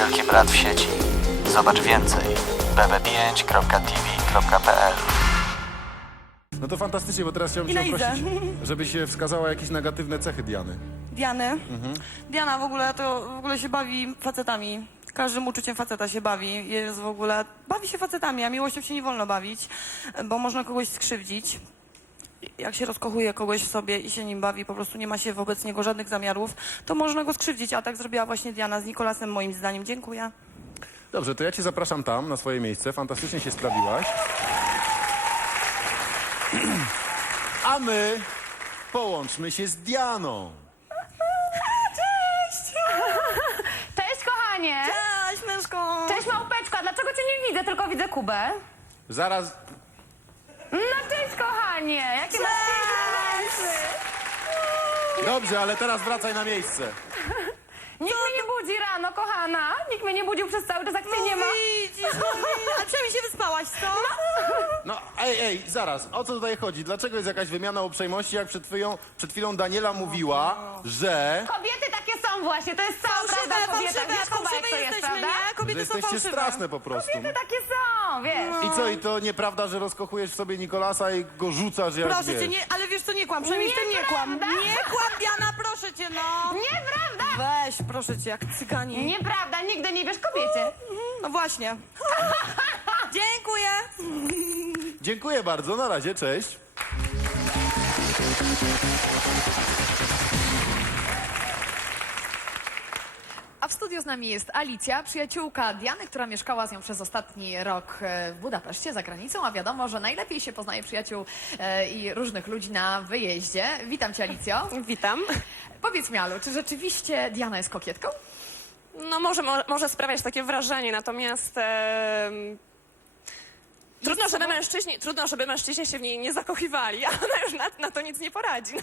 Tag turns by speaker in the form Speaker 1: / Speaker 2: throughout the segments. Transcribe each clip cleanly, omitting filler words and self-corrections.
Speaker 1: Wielki Brat w sieci. Zobacz więcej bb5.tv.pl.
Speaker 2: No to fantastycznie, bo teraz chciałbym
Speaker 3: I
Speaker 2: cię
Speaker 3: na Izę.
Speaker 2: prosić, żebyś wskazała jakieś negatywne cechy Diany.
Speaker 3: Diany. Diana w ogóle się bawi facetami. Każdym uczuciem faceta się bawi. Jest w ogóle... Bawi się facetami, a miłością się nie wolno bawić, bo można kogoś skrzywdzić. Jak się rozkochuje kogoś w sobie i się nim bawi, po prostu nie ma się wobec niego żadnych zamiarów, to można go skrzywdzić, a tak zrobiła właśnie Diana z Nikolasem, moim zdaniem. Dziękuję.
Speaker 2: Dobrze, to ja cię zapraszam tam, na swoje miejsce. Fantastycznie się sprawiłaś. A my połączmy się z Dianą.
Speaker 4: Cześć, kochanie!
Speaker 3: Cześć, mężko!
Speaker 4: Cześć, małpeczko! A dlaczego cię nie widzę, tylko widzę Kubę?
Speaker 2: Zaraz...
Speaker 4: No cześć, kochanie! Jakie masz piękne włosy!
Speaker 2: Dobrze, ale teraz wracaj na miejsce.
Speaker 4: Nikt mnie nie budzi rano, kochana! Nikt mnie nie budził przez cały czas, jak cię nie ma.
Speaker 3: Widzisz, a przynajmniej się wyspałaś, co?
Speaker 2: No, ej, zaraz, o co tutaj chodzi? Dlaczego jest jakaś wymiana uprzejmości, jak przed chwilą Daniela mówiła, że...
Speaker 4: Kobiety takie są właśnie, to jest cała prawda o kobietach. Wiesz, Kuba, jak to jest,
Speaker 3: jesteśmy,
Speaker 4: prawda?
Speaker 3: nie?
Speaker 2: że
Speaker 3: Kobiety są
Speaker 2: jesteście
Speaker 3: fałszywe.
Speaker 2: straszne po prostu.
Speaker 4: Kobiety takie są, wiesz.
Speaker 2: I co, i to nieprawda, że rozkochujesz w sobie Nikolasa i go rzucasz jak
Speaker 3: Proszę
Speaker 2: wiesz?
Speaker 3: cię, nie, ale wiesz co, nie kłam, przynajmniej w tym nie kłam.
Speaker 4: Nieprawda.
Speaker 3: Nie kłam, Diana, proszę cię, no.
Speaker 4: Nieprawda!
Speaker 3: Weź, proszę cię, jak cyganie.
Speaker 4: Nieprawda, nigdy nie wiesz kobiecie.
Speaker 3: No właśnie. Dziękuję.
Speaker 2: Dziękuję bardzo, na razie, cześć.
Speaker 5: A w studiu z nami jest Alicja, przyjaciółka Diany, która mieszkała z nią przez ostatni rok w Budapeszcie, za granicą, a wiadomo, że najlepiej się poznaje przyjaciół i różnych ludzi na wyjeździe. Witam cię, Alicjo.
Speaker 6: Witam.
Speaker 5: Powiedz mi, Alu, czy rzeczywiście Diana jest kokietką?
Speaker 6: No może sprawiać takie wrażenie, natomiast trudno, żeby mężczyźni się w niej nie zakochiwali, a ona już na to nic nie poradzi.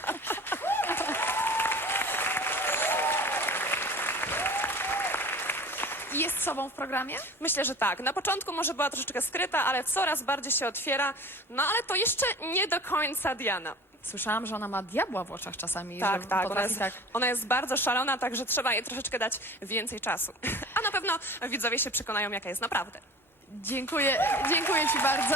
Speaker 5: I jest sobą w programie?
Speaker 6: Myślę, że tak. Na początku może była troszeczkę skryta, ale coraz bardziej się otwiera. No ale to jeszcze nie do końca Diana.
Speaker 5: Słyszałam, że ona ma diabła w oczach czasami.
Speaker 6: Tak,
Speaker 5: że
Speaker 6: tak.
Speaker 5: potrafi
Speaker 6: Ona jest bardzo szalona, także trzeba jej troszeczkę dać więcej czasu. A na pewno widzowie się przekonają, jaka jest naprawdę.
Speaker 5: Dziękuję ci bardzo.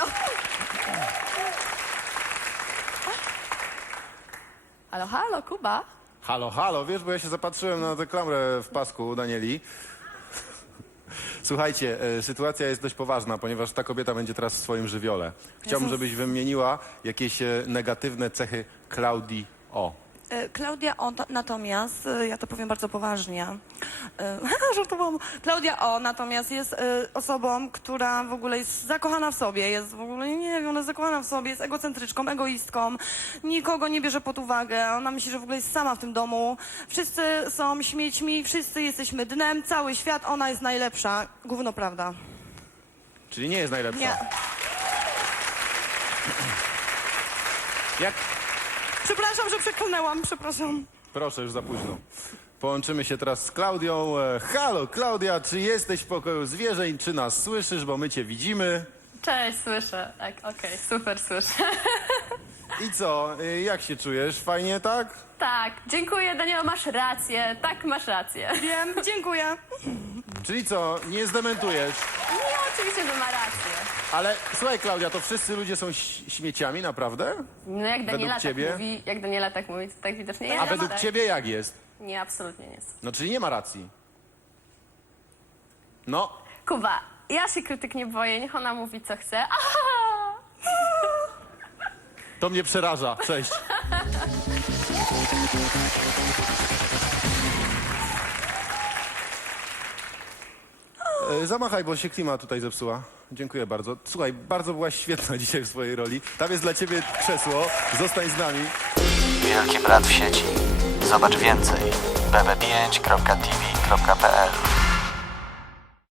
Speaker 5: Halo, halo, Kuba.
Speaker 2: Halo, wiesz, bo ja się zapatrzyłem na tę klamrę w pasku u Danieli. Słuchajcie, sytuacja jest dość poważna, ponieważ ta kobieta będzie teraz w swoim żywiole. Chciałbym, żebyś wymieniła jakieś negatywne cechy Klaudii O.
Speaker 3: Klaudia O natomiast, ja to powiem bardzo poważnie, żartowałam. Klaudia O natomiast jest osobą, która w ogóle jest zakochana w sobie, jest w ogóle, nie wiem, ona jest zakochana w sobie, jest egocentryczką, egoistką, nikogo nie bierze pod uwagę, ona myśli, że w ogóle jest sama w tym domu, wszyscy są śmiećmi, wszyscy jesteśmy dnem, cały świat, ona jest najlepsza, gówno prawda.
Speaker 2: Czyli nie jest najlepsza.
Speaker 3: Nie.
Speaker 2: Jak?
Speaker 3: Przepraszam, że przeklnęłam, przepraszam.
Speaker 2: Proszę, już za późno. Połączymy się teraz z Klaudią. Halo, Klaudia, czy jesteś w pokoju zwierzeń? Czy nas słyszysz, bo my cię widzimy?
Speaker 4: Cześć, słyszę. Tak, okej, super, słyszę.
Speaker 2: I co, jak się czujesz? Fajnie, tak?
Speaker 4: Tak, dziękuję, Daniela, masz rację. Tak, masz rację.
Speaker 3: Wiem, dziękuję.
Speaker 2: Czyli co, nie zdementujesz?
Speaker 4: Nie, oczywiście, że ma rację.
Speaker 2: Ale słuchaj, Klaudia, to wszyscy ludzie są śmieciami, naprawdę?
Speaker 4: No jak Daniela tak
Speaker 2: ciebie?
Speaker 4: mówi, to tak widocznie jest.
Speaker 2: A według
Speaker 4: tak.
Speaker 2: ciebie jak jest?
Speaker 4: Nie, absolutnie nie jest.
Speaker 2: No, czyli nie ma racji. No,
Speaker 4: Kuba, ja się krytyk nie boję, niech ona mówi co chce. Aha!
Speaker 2: to mnie przeraża. Cześć. Zamachaj, bo się klima tutaj zepsuła. Dziękuję bardzo. Słuchaj, bardzo byłaś świetna dzisiaj w swojej roli. Tam jest dla ciebie krzesło. Zostań z nami.
Speaker 1: Wielki Brat w sieci. Zobacz więcej bb5.tv.pl.